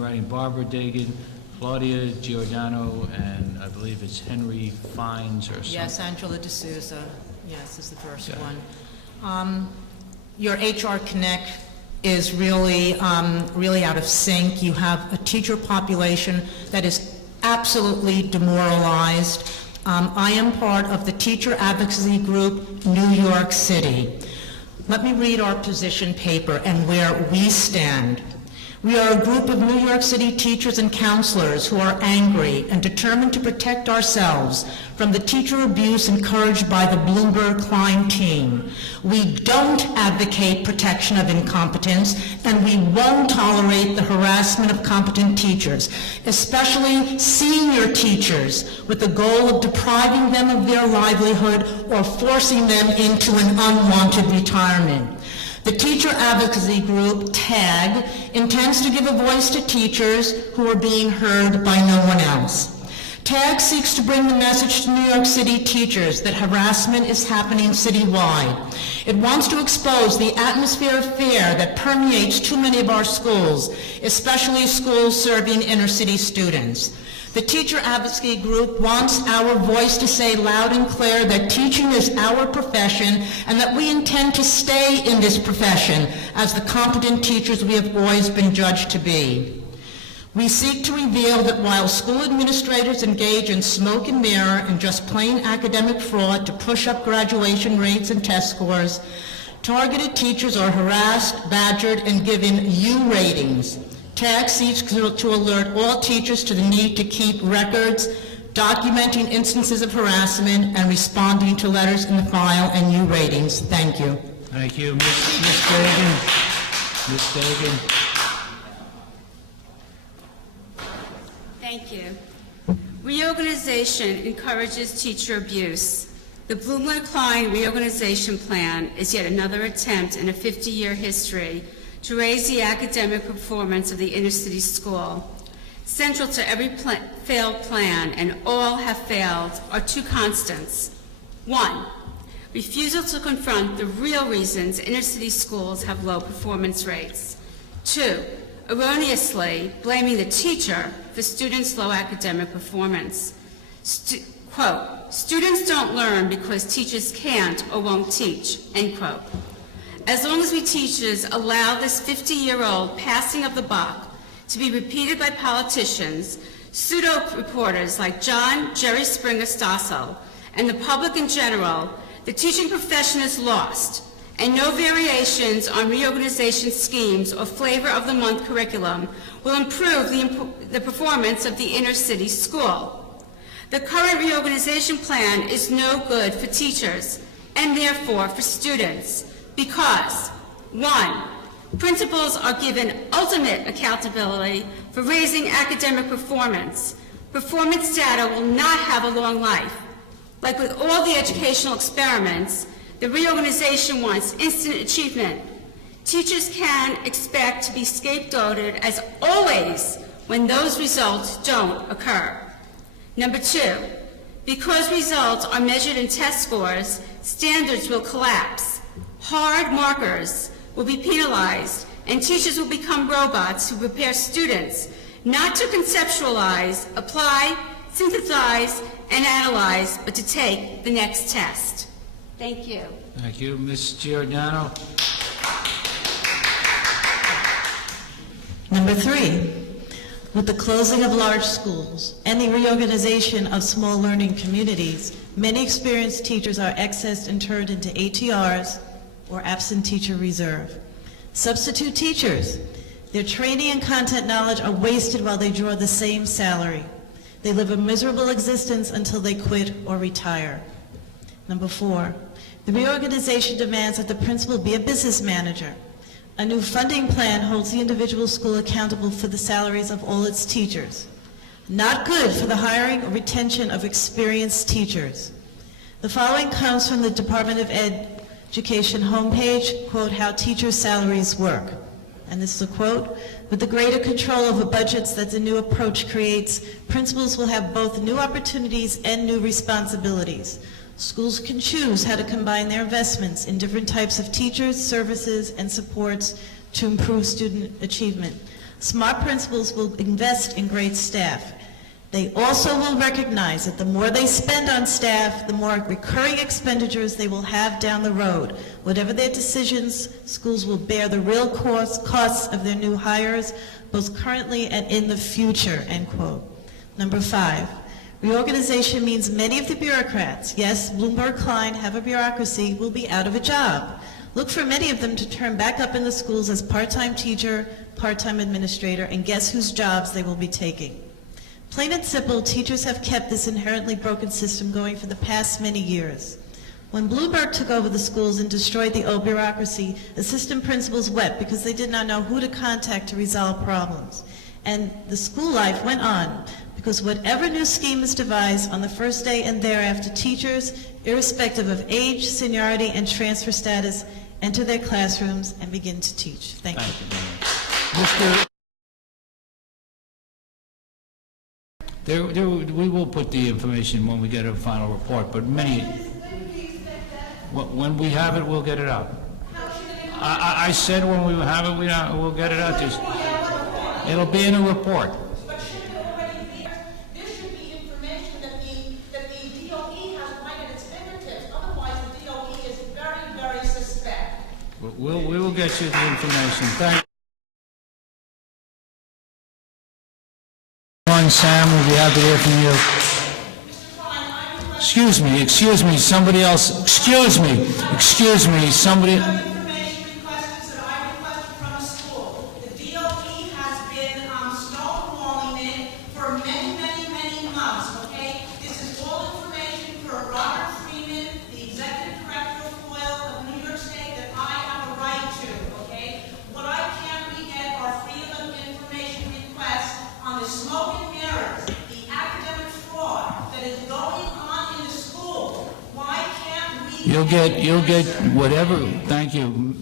writing Barbara Dagan, Claudia Giordano, and I believe it's Henry Fines or something. Yes, Angela D'Souza, yes, is the first Okay. one. Your HR Connect is really, really out of sync. You have a teacher population that is absolutely demoralized. I am part of the Teacher Advocacy Group, New York City. Let me read our position paper and where we stand. We are a group of New York City teachers and counselors who are angry and determined to protect ourselves from the teacher abuse encouraged by the Bloomberg-Klein team. We don't advocate protection of incompetence, and we won't tolerate the harassment of competent teachers, especially senior teachers, with the goal of depriving them of their livelihood or forcing them into an unwanted retirement. The Teacher Advocacy Group, TAG, intends to give a voice to teachers who are being heard by no one else. TAG seeks to bring the message to New York City teachers that harassment is happening citywide. It wants to expose the atmosphere of fear that permeates too many of our schools, especially schools serving inner city students. The Teacher Advocacy Group wants our voice to say loud and clear that teaching is our profession and that we intend to stay in this profession as the competent teachers we have always been judged to be. We seek to reveal that while school administrators engage in smoke and mirror and just plain academic fraud to push up graduation rates and test scores, targeted teachers are harassed, badgered, and given U ratings. TAG seeks to alert all teachers to the need to keep records, documenting instances of harassment, and responding to letters in the file and U ratings. Thank you. Thank you, Ms. Dagan. Ms. Dagan. Thank you. Reorganization encourages teacher abuse. The Bloomberg-Klein reorganization plan is yet another attempt in a 50-year history to raise the academic performance of the inner-city school. Central to every failed plan, and all have failed, are two constants. One, refusal to confront the real reasons inner-city schools have low performance rates. Two, erroneously blaming the teacher for students' low academic performance. Quote, students don't learn because teachers can't or won't teach, end quote. As long as we teachers allow this 50-year-old passing of the buck to be repeated by politicians, pseudo-reporters like John Jerry Springer Stossel, and the public in general, the teaching profession is lost, and no variations on reorganization schemes or flavor of the month curriculum will improve the performance of the inner city school. The current reorganization plan is no good for teachers, and therefore for students, because, one, principals are given ultimate accountability for raising academic performance. Performance data will not have a long life. Like with all the educational experiments, the reorganization wants instant achievement. Teachers can expect to be scapegoated as always when those results don't occur. Number two, because results are measured in test scores, standards will collapse. Hard markers will be penalized, and teachers will become robots who prepare students not to conceptualize, apply, synthesize, and analyze, but to take the next test. Thank you. Thank you, Ms. Giordano. Number three, with the closing of large schools and the reorganization of small learning communities, many experienced teachers are accessed and turned into ATRs, or absent teacher reserve. Substitute teachers, their training and content knowledge are wasted while they draw the same salary. They live a miserable existence until they quit or retire. Number four, the reorganization demands that the principal be a business manager. A new funding plan holds the individual school accountable for the salaries of all its teachers. Not good for the hiring or retention of experienced teachers. The following comes from the Department of Education homepage, quote, how teachers' salaries work. And this is a quote, with the greater control over budgets that the new approach creates, principals will have both new opportunities and new responsibilities. Schools can choose how to combine their investments in different types of teachers, services, and supports to improve student achievement. Smart principals will invest in great staff. They also will recognize that the more they spend on staff, the more recurring expenditures they will have down the road. Whatever their decisions, schools will bear the real costs of their new hires, both currently and in the future, end quote. Number 5, reorganization means many of the bureaucrats, yes, Bloomberg Klein have a bureaucracy, will be out of a job. Look for many of them to turn back up in the schools as part-time teacher, part-time administrator, and guess whose jobs they will be taking. Plain and simple, teachers have kept this inherently broken system going for the past many years. When Bloomberg took over the schools and destroyed the old bureaucracy, assistant principals wept because they did not know who to contact to resolve problems. And the school life went on because whatever new scheme is devised on the first day and thereafter, teachers, irrespective of age, seniority, and transfer status, enter their classrooms and begin to teach. Thank you. We will put the information when we get a final report, but many, when we have it, we'll get it out. I said when we have it, we'll get it out. It'll be in a report. But should it already be? This should be information that the DOE has right at its fingertips. Otherwise, the DOE is very, very suspect. We will get you the information. Thank you. Sam, we'll be happy to hear from you. Excuse me, somebody else, excuse me, somebody. Information requested that I requested from the school. The DOE has been stonewalling it for many, many, many months, okay? This is all information for Robert Freeman, the executive director of FOIL of New York State, that I have a right to, okay? What I can't we get are freedom of information requests on the smoke and mirrors, the academic fraud that is going on in the school. Why can't we? You'll get whatever, thank you.